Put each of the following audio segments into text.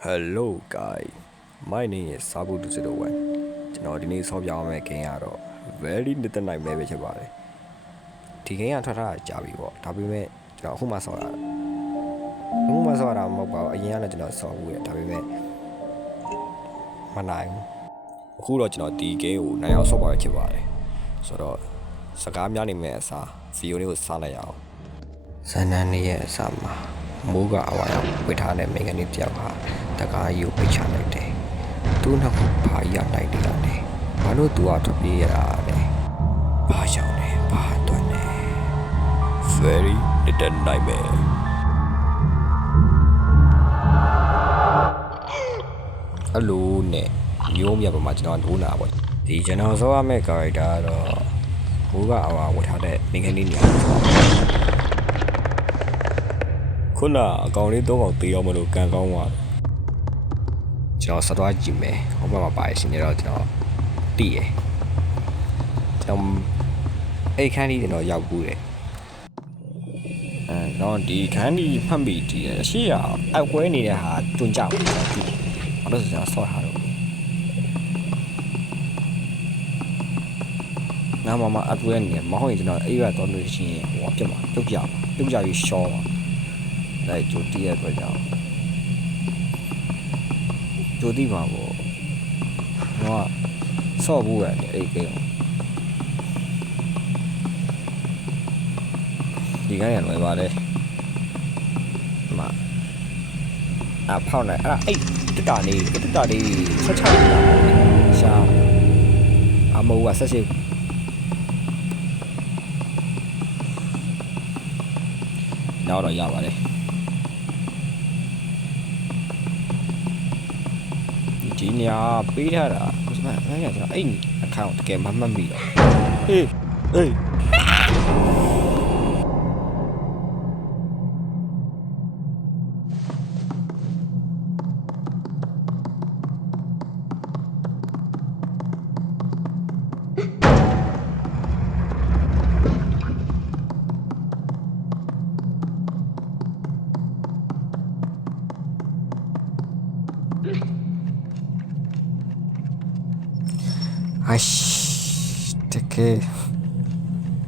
Hello guys, my name is Sabu 201. ကျွန်တော်ဒီနေ့ဆော့ပြအောင်မယ့် game ကတော့ very little nightmare ပဲဖြစ်ပါတယ်။ဒီ game ကထွက်ထားတာကြာပြီပေါ့။ဒါပေမဲ့ကျွန်တော်အခုမှဆော့တာ။အခုမှဆော့တာမဟုတ်ပါဘူး။အရင်ကလည်းကျွန်တော်ဆော့ဘူးရဲ့။ဒါပေမဲ့မနိုင်ဘူး။အခုတော့ကျွန်တော်ဒီ game ကိုနိုင်အောင်ဆော့ပါရဖြစ်ပါတယ်။ဆိုတော့စကားများနေမယ့်အစား video လေးကိုစားလိုက်ရအောင်။ဇန်နန်လေးရဲ့အစားမှာမိုးကအဝါရောက်ဝစ်ထားတဲ့မိကနေတယောက်ဟာတကားကြီးကိုပိတ်ချလိုက်တယ်။သူ့နောက်ကဘာကြီးကလိုက်နေတာလဲ။ဘာလို့သူကထွက်ပြေးရတာလဲ။ဘာကြောင့်လဲ။ဘာအတွက်လဲ။ Very little nightmare အလိုနဲ့မျိုးမြတ်ပေါ်မှာကျွန်တော်ဒိုးနာပေါ့။ဒီကျွန်တော်ဆောရမယ့် character ကတော့မိုးကအဝါဝစ်ထားတဲ့မိကနေနေရာခုနအကောင်လေးတော့တေးအောင်မလို့ကန်ကောင်းသွားကျွန်တော်ဆက်သွားကြည့်မယ်ဟိုဘက်မှာပါရရှင်နေတော့ကျွန်တော်တည်ရကျွန်တော်အဲ့ခန်းကြီးကျွန်တော်ရောက်ဘူးတယ်တော့ဒီခန်းကြီးဖတ်ပြီးတည်ရရှေ့ကအကွဲနေတဲ့ဟာတွန်းကြပါဘာလို့ဆိုကျွန်တော်ဆော့ထားတော့နားမှာအကွဲနေမဟုတ်ရင်ကျွန်တော်အဲ့ရတော့လို့ရှိရင်ဟိုပြတ်မှာပြုတ်ကြပြီးရှော့ပါလိုက်ကြိုတီးရတော့ကြောင်းကြိုတီးပါပေါ့တော့ဆော့ဖို့ရတယ်အဲ့ကိန်းဒီကနေ့လွယ်ပါတယ်မဖောက်လိုက်အဲ့တက်တာလေးဆက်ချနေတာရှာအမိုးကဆက်စစ်နောက်တော့ရပါတယ်ဒီနေရာပေးထားတာဘယ်မှာအဲ့ကျွန်တော်အဲ့အခါတကယ်မမှတ်မိတော့အေး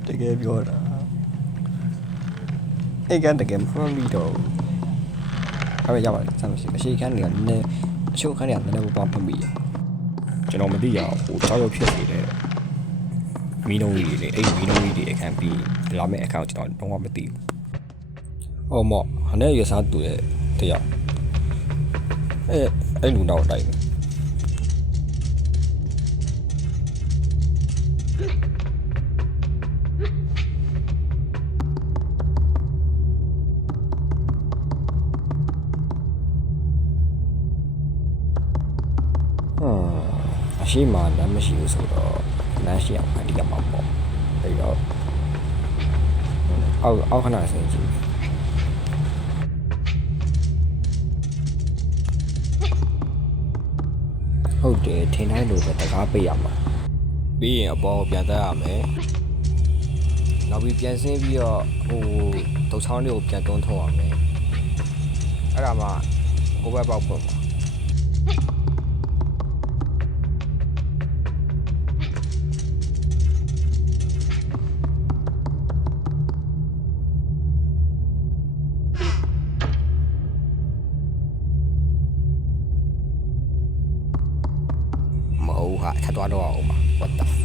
တကယ်ပြောတာအဲ့ကတကယ်မမှတ်မိတော့အဲ့ပဲရပါတယ်စမ်းမရှိအရှိခန်းတွေကနည်းအချို့ခန်းတွေကနည်းဘာမှမမိရကျွန်တော်မသိရဟိုကြောက်ရွံ့ဖြစ်နေတယ်မီးနှုံးကြီးတွေအဲ့မီးနှုံးကြီးတွေအခန်းပြီးလာမယ့်အခါကျွန်တော်တော့မသိဘူးဟောမော့ဟနဲ့ရစားတူတဲ့တရားအဲ့လူတော့တိုင်းအရှိမလမ်းမရှိဘူးဆိုတော့လမ်းရှိအောင်ဖန်တီးရမှာပေါ့အဲ့တော့အောက်ခဏဆင်းကြည့်ဟုတ်တယ်ထင်တိုင်းလို့ပဲတကားပိတ်ရမှာပြီးရင်အပေါ်ပြန်တက်ရမယ်နောက်ပြီးပြန်ဆင်းပြီးတော့ဟိုဒုတ်ချောင်းလေးကိုပြန်တွန်းထုတ်ရမယ်အဲ့ဒါမှဟိုဘက်ပေါက်ဖွင့်ပါထပ်သွားတော့အောင်ပါ what the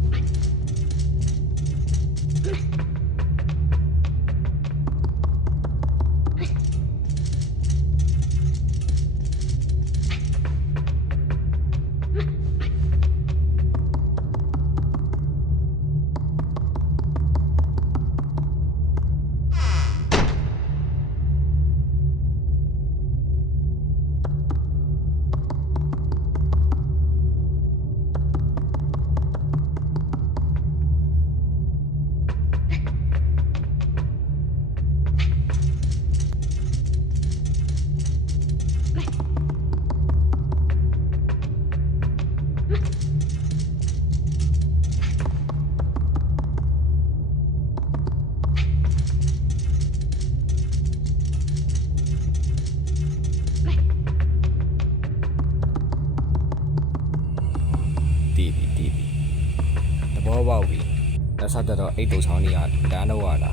ဘောပေါက်ပြီလက်ဆက်တော့အိတ်တူချောင်းကြီးကတန်းတော့ရတာ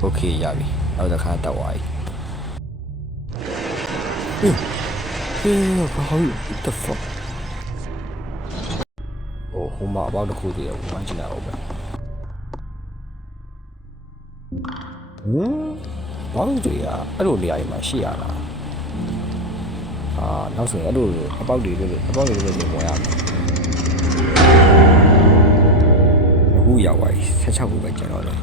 โอเคရပြီနောက်တစ်ခါတက်သွားပြီဘာဟို the fuck ဟိုမှာအပေါက်တစ်ခုတည်းဝိုင်းချင်တာဟုတ်ပဲဘာလို့တွေအဲ့လိုနေရာတွေမှာရှိရလားနောက်ဆိုရင်အဲ့လိုအပေါက်တွေလို့ဝင်ရမယ်အခုရောက်သွားပြီ16ခုပဲကျန်တော့တယ်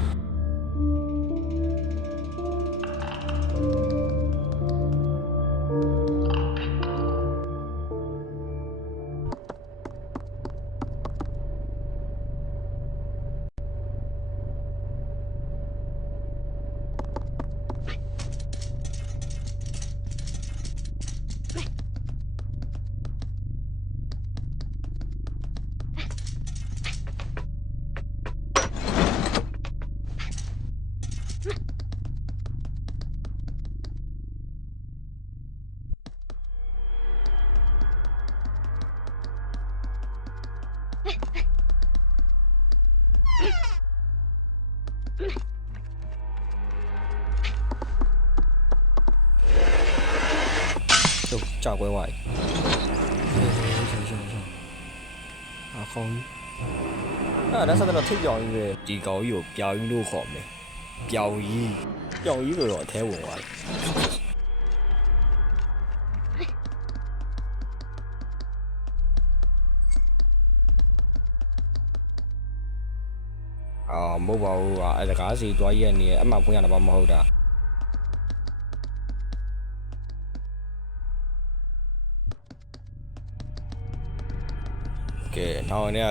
ကြောက်ကွဲသွားပြီခေါင်းဒါဆက်တော့ထိပ်ပြောင်ကြီးပဲဒီကောင်ကြီးကိုပြောင်ကြီးလို့ခေါ်မယ်ပြောင်ကြီးဆိုတော့အထဲဝင်သွားတယ်မဟုတ်ပါဘူးအဲ့ဒါကားစီတွားရက်နေအမှဖွင့်ရတာမဟုတ်တာကဲနောက်နေ့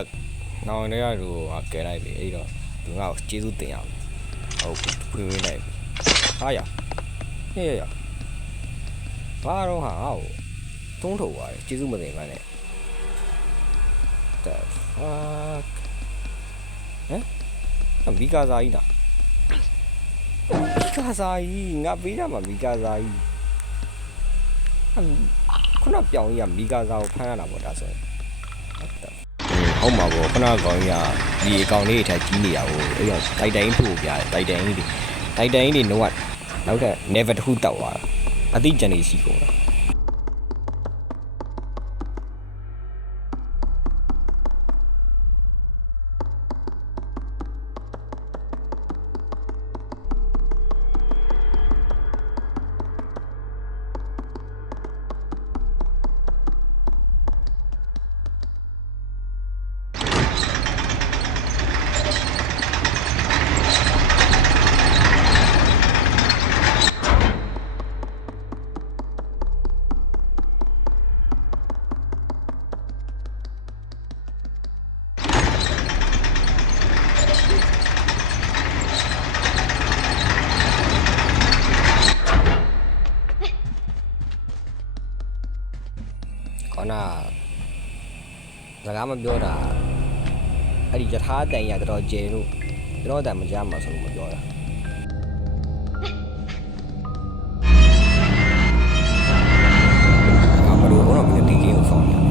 ကသူကဲလိုက်ပြီအဲ့တော့သူငါ့ကိုကျေးဇူးတင်ရမယ်ဟုတ်ဖွင့်လိုက်ပြီဟာရဘာတော့ဟာသုံးထုတ်သွားတယ်ကျေးဇူးမတင်ပါနဲ့ the fuck မီကာဇာကြီးလားမီကာဇာကြီးငါပေးတာမှာမီကာဇာကြီးခုနပြောင်းကြီးကမီကာဇာကိုဖမ်းရတာပေါ့ဒါဆိုရင်ဟုတ်မှာပေါ့ခုနကောင်ကြီးကဒီအကောင်လေးအထက်ကြီးနေရဟိုအဲ့တော့တိုက်တိုင်းထို့ပြတယ်တိုက်တိုင်းကြီးတော့နောက်ထပ် never တစ်ခုတောက်သွားတာအတိကျန်နေရှိကုန်တာခေါနာစကားမပြောတာအဲ့ဒီယထာတန်ရတော်တော်ကျဲလို့ကျွန်တော်တန်မကြားမှာဆိုလို့မပြောတာဘယ်လိုတော့မဒီကင်းကိုဆောင်ရတယ်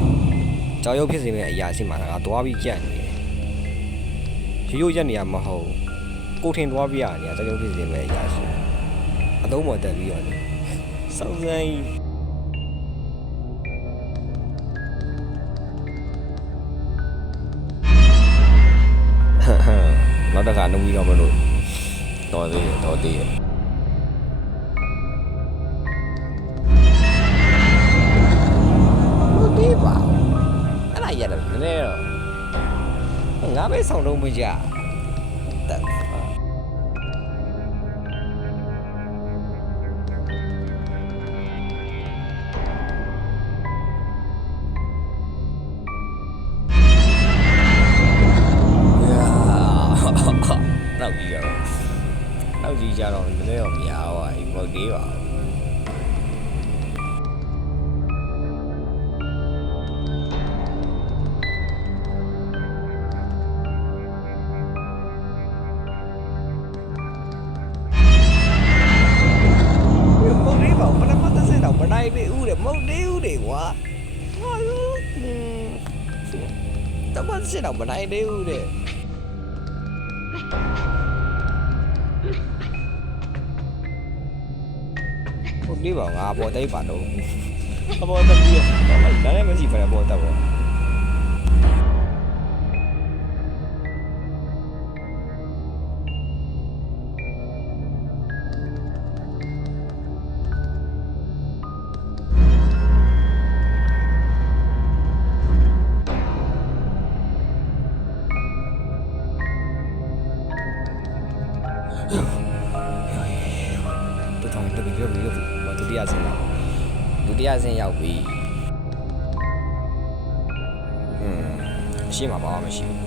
ကြောက်ရွံ့ဖြစ်စေမယ့်အရာရှိမှငါသွားပြီးကြက်နေတယ်ရိုးရက်နေရမဟုတ်ကိုထင်သွားပြရနေကြောက်ရွံ့ဖြစ်စေမယ့်အရာရှိအသုံးပေါ်တက်ပြီးတော့နေစောင်းစမ်းနောက်တစ်ခါနှုတ်ပြီးတော့မလို့တော်သေးရဲ့မသေးပါအဲ့ဒါရတယ်နည်းနည်းတော့ငါပဲဆောင်တော့မကြတက်နောက်ကြီးကြတော့နည်းနည်းတော့များပါဘူးမဟုတ်သေးပါဘူးမဟုတ်သေးပါဘူး တော့မနိုင်သေးဘူးတဲ့မဟုတ်သေးဘူးတဲ့ကွာဟာတမန်စစ်တော့မနိုင်သေးဘူးတဲ့ဟုတ်ပြီပါငါပေါ်တိတ်ပါတော့အပေါ်တက်ပြီးတော့လည်းမရှိပါဘူးပေါ်တက်ပေါ့ဒုတိယဆင်းရောက်ပြီအရှိမပါမရှိဘူး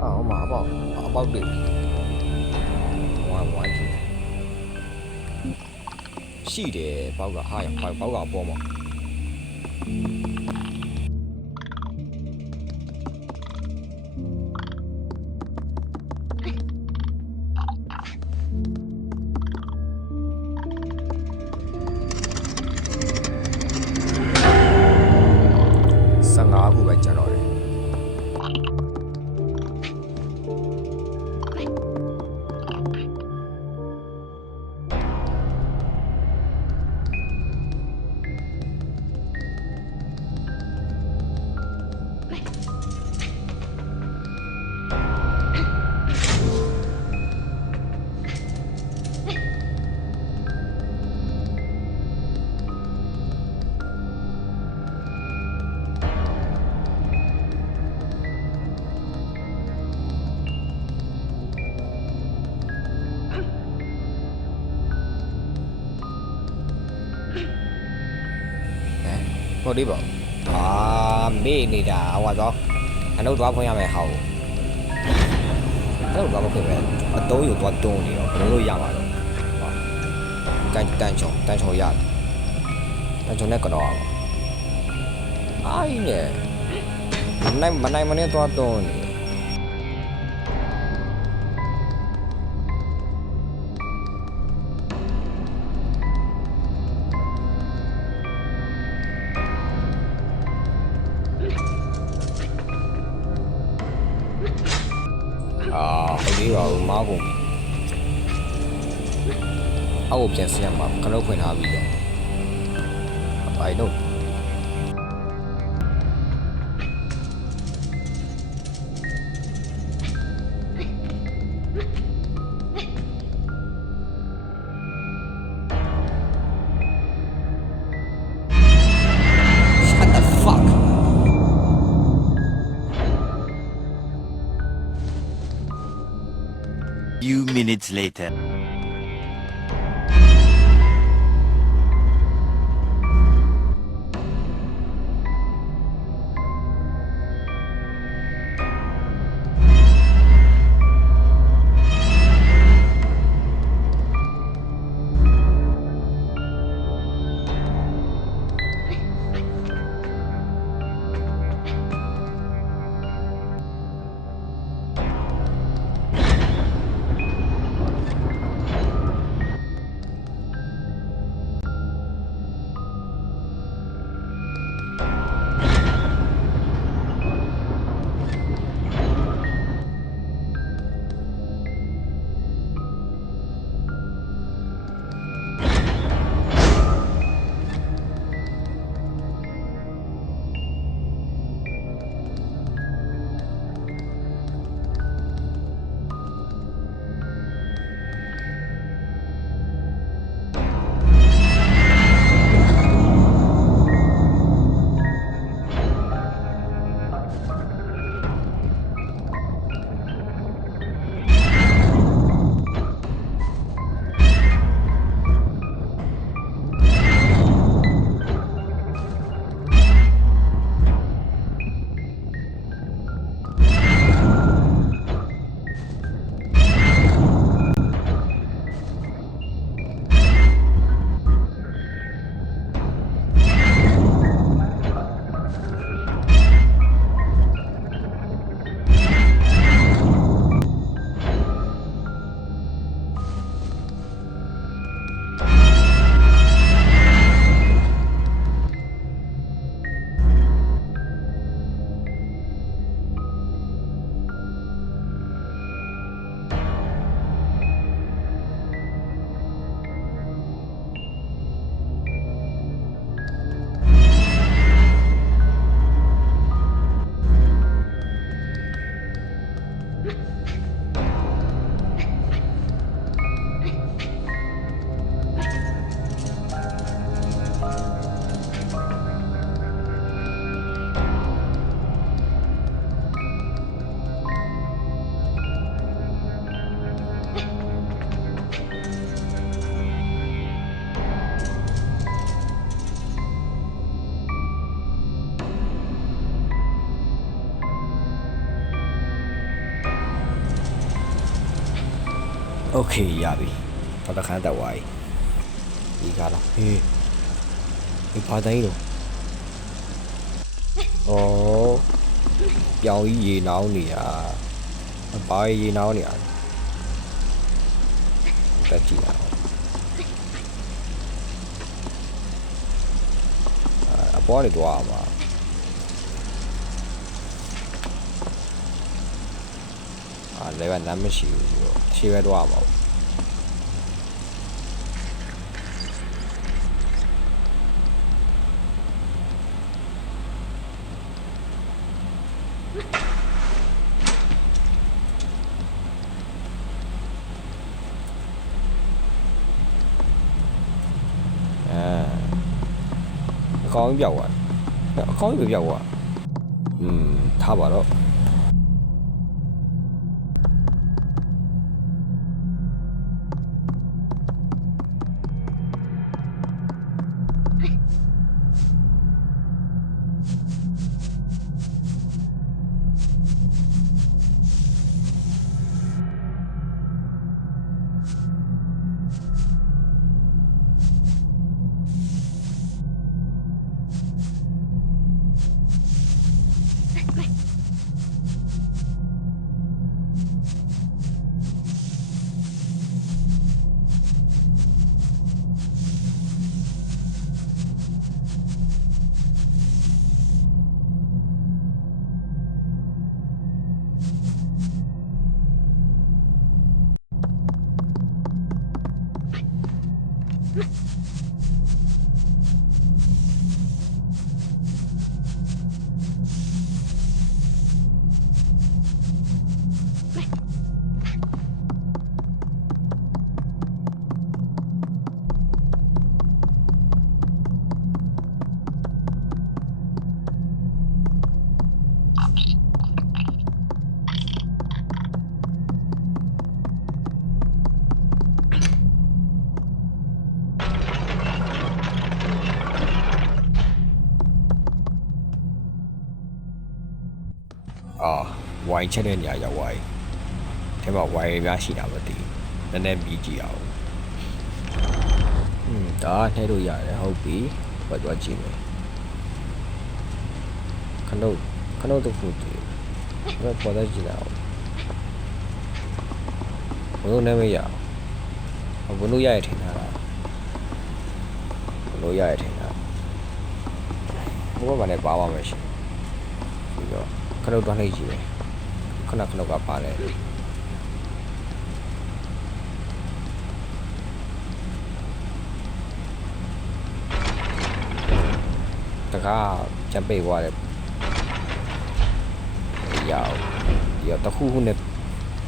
အော်မအပေါက်တွေဝမ်းရှိတယ်ဘောက်ကဟာဘောက်ကပေါ်မှာ15ခုပဲကျန်တော့တယ်ဟုတ်ပြီပေါ့မေ့နေတာဟောတော့အလုပ်သွားဖွင့်ရမယ်ဟောအလုပ်သွားမဖွင့်ပဲအတုံးယူသွားတုံးနေတော့ဘယ်လိုရမှာတော့တန်ချောရတယ်တန်ချောနဲ့ကတော့အားကြီးနဲ့မနိုင်မနေသွားတုံးနေဟုတ်ပြီပါဦးမောင်းကုန်ပြီအောက်ကိုပြန်ဆင်းရမှာခလုတ်ဖွင့်ထားပြီးတော့ဘာလို့Few minutes later. โอเคရပြီတော့တခန်းတက်သွားပြီဒီကားတော့ဟေးဒီဘာတိုင်းလို့ဩပြောင်းကြီးရေနောင်းနေတာဘာရေနောင်းနေရတက်ကြည့်ရအောင်အပေါ်နေတော့အောင်ပါလည်းပဲနားမရှိဘူးဆိုတော့ရှေ့ပဲတော့ပါဘူးအကောင်းပြောက်သွားအကောင်းပြောက်သွားထားပါတော့ဝိုင်းချက်တဲ့နေရာရောက်သွားပြီ။ထဲမှာဝိုင်းရများရှိတာမသိဘူး။နည်းနည်းပြီးကြည့်အောင်။ဒါနှဲလို့ရတယ်ဟုတ်ပြီ။ဘာကြည့်မယ်။ခဏတော့ဖူးတယ်။ဘာပေါ်လာကြည့်လာအောင်။ဘယ်လိုနဲ့မရအောင်။ဘယ်လိုရရထင်တာလား။ဘယ်လိုရရထင်တာ။ဘယ်မှာလဲပါပါမယ်ရှင်။ပြီးတော့ခဏတော့နှိပ်ကြည့်မယ်။ခဏကပါလေတကားကြံပိတ်သွားတယ်ရောက်တခုခုနဲ့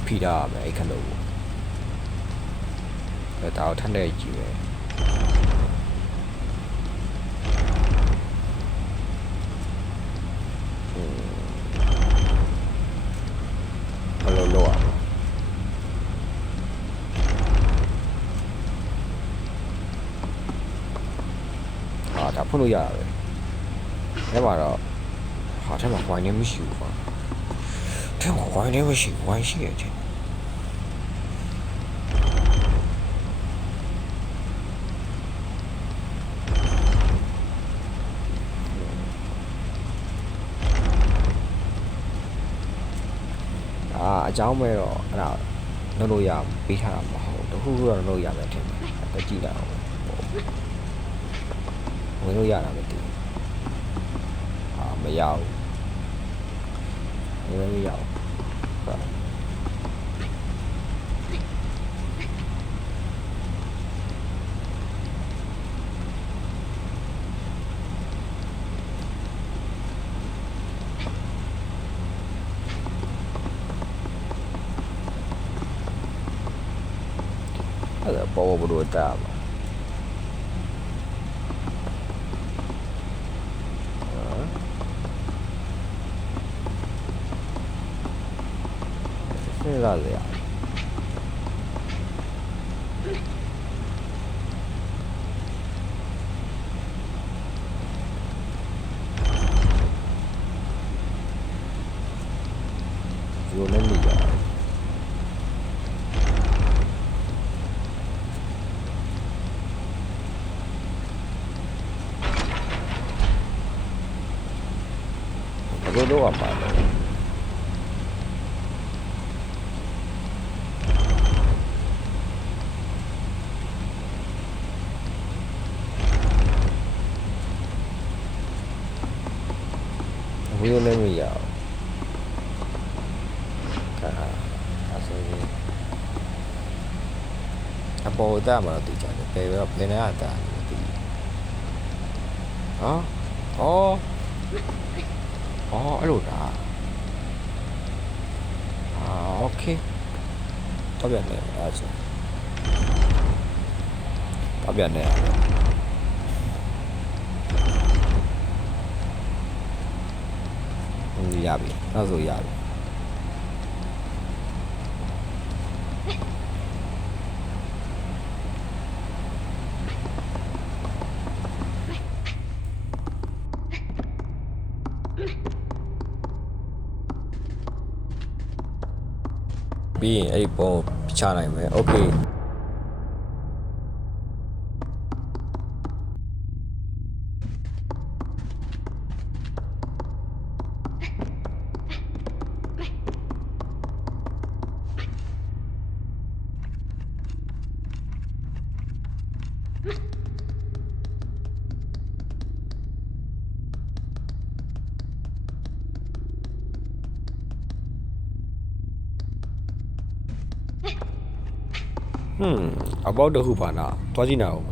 ဖိတာမယ်အဲ့ခဏတော့ဒါတော့ထပ်နေကြည့်မယ်ဒါဖွင့်လို့ရတာပဲ။အဲ့မှာတော့ဟာထဲမှာဝိုင်းနေမရှိဘူးကွာ။ထဲမှာဝိုင်းနေမရှိဝိုင်းရှိရဲ့ချင်းအကြောင်းပဲတော့အဲ့ဒါလုပ်လို့ရပေးထားတာမဟုတ်တခုခုတော့လုပ်ရမယ်ထင်တယ်။တက်ကြည့်လိုက်အောင်ဝင်လို့ရတာမသိဘူးမရဘူးမရဘူး အဲ့ဒါပေါ်ဘလို့တာပါစဉ်းစားစရာဒီလိုလည်းနေကြဘယ်လိုတော့ပါလဲဘယ်လိုလဲမရအောင်အပေါ်တာမှာတူကြတယ်ဘယ်တော့ဘယ်နဲ့အတာမသိဘူးဟောအဲ့လိုတာโอเคတော့ပြန်နေအဲ့ဆိုတော့ပြန်နေရပြီအဲ့ဆိုရပြီပြီးရင်အဲ့ဒီပုံချနိုင်မယ်โอเคabout the ဟုတ်ပါနာတွားကြည့်နေအောင်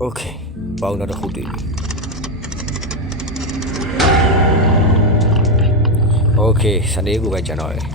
โอเคပေါင်းတော့တစ်ခုတည်ပြီโอเคစနေကိုပဲကျွန်တော်ရယ်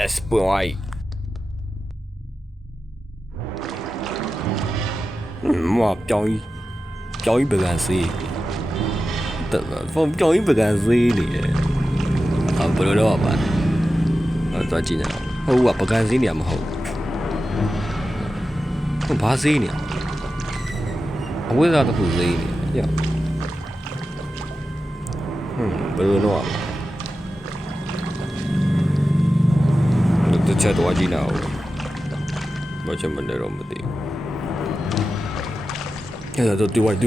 yes boy မပြောင်းကြီးပကံစေးတော်ပြောင်းကြီးပကံစေးနေတယ်ဘယ်လိုတော့ပါလဲသွားကြည့်နေဟုတ်ကပကံစေးနေရမဟုတ်ဘာစေးနေအဝိဇ္ဇာတစ်ခုစေးနေရဘယ်လိုတော့တစ်ချက်တော့ကြည့်နေအောင်ဘာချင်မနေတော့မသိဘူးအဲ့ဒါတော့ဒီဝိုင်း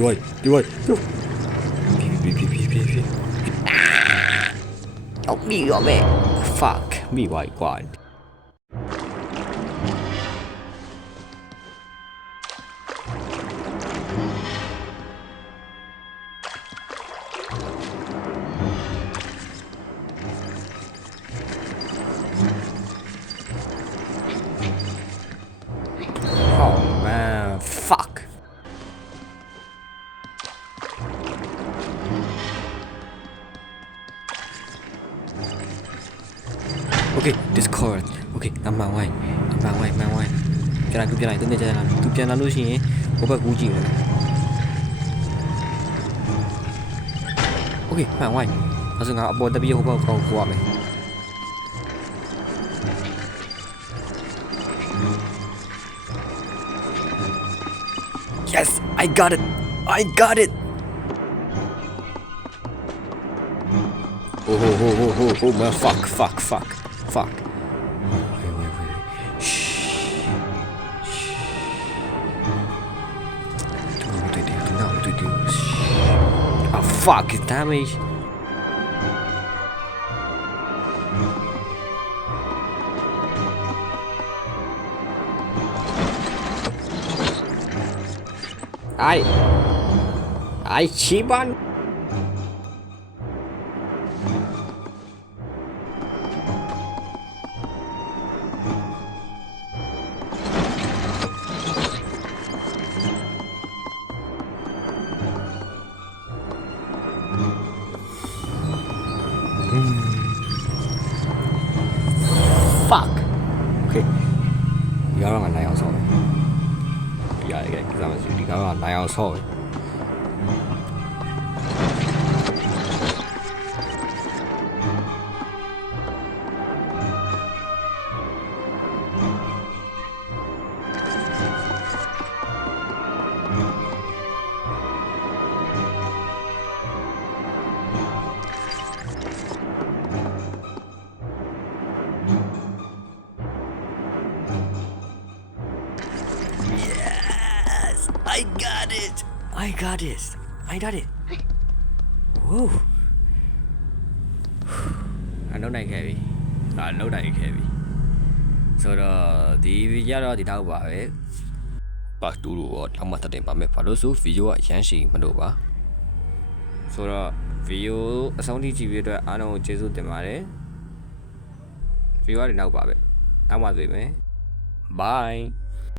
အော်မီရောမဲ fuck မိဝိုင်းကွာfuck 10 Okay Discord Okay အမှန်ဝိုင်းပြန်လိုက်သူနေကြလာသူပြန်လာလို့ရှိရင်ဟိုဘက်ကူးကြည့်မယ် Okay မှန်ဝိုင်းအဲ့ဆိုငါအပေါ်တက်ပြီးဟိုဘက်ကောက်ကိုရမယ် Yes I got it Oh man fuck Wait do not Ah fuck damage I Chiban Fuck Okay ဒီကတော့ငါနိုင်အောင်ဆော့မယ်ရတယ်ကိစ္စမရှိဘူးဒီကတော့ငါနိုင်အောင်ဆော့မယ် I got it Whoa အလုံးနိုင်ခဲ့ပြီဆိုတော့ဒီဗီဒီယိုတော့ဒီတော့ပါပဲပတ်တူလို့တော့မှတ်တင်ပါမယ်ဘာလို့ဆိုဗီဒီယိုကအရန်ရှည်မလို့ပါဆိုတော့ဗီဒီယိုအဆုံးထိကြည့်ပြီးအတွက်အားလုံးကိုကျေးဇူးတင်ပါတယ်ဗီဒီယိုကဒီနောက်ပါပဲနောက်မှတွေ့မယ် Bye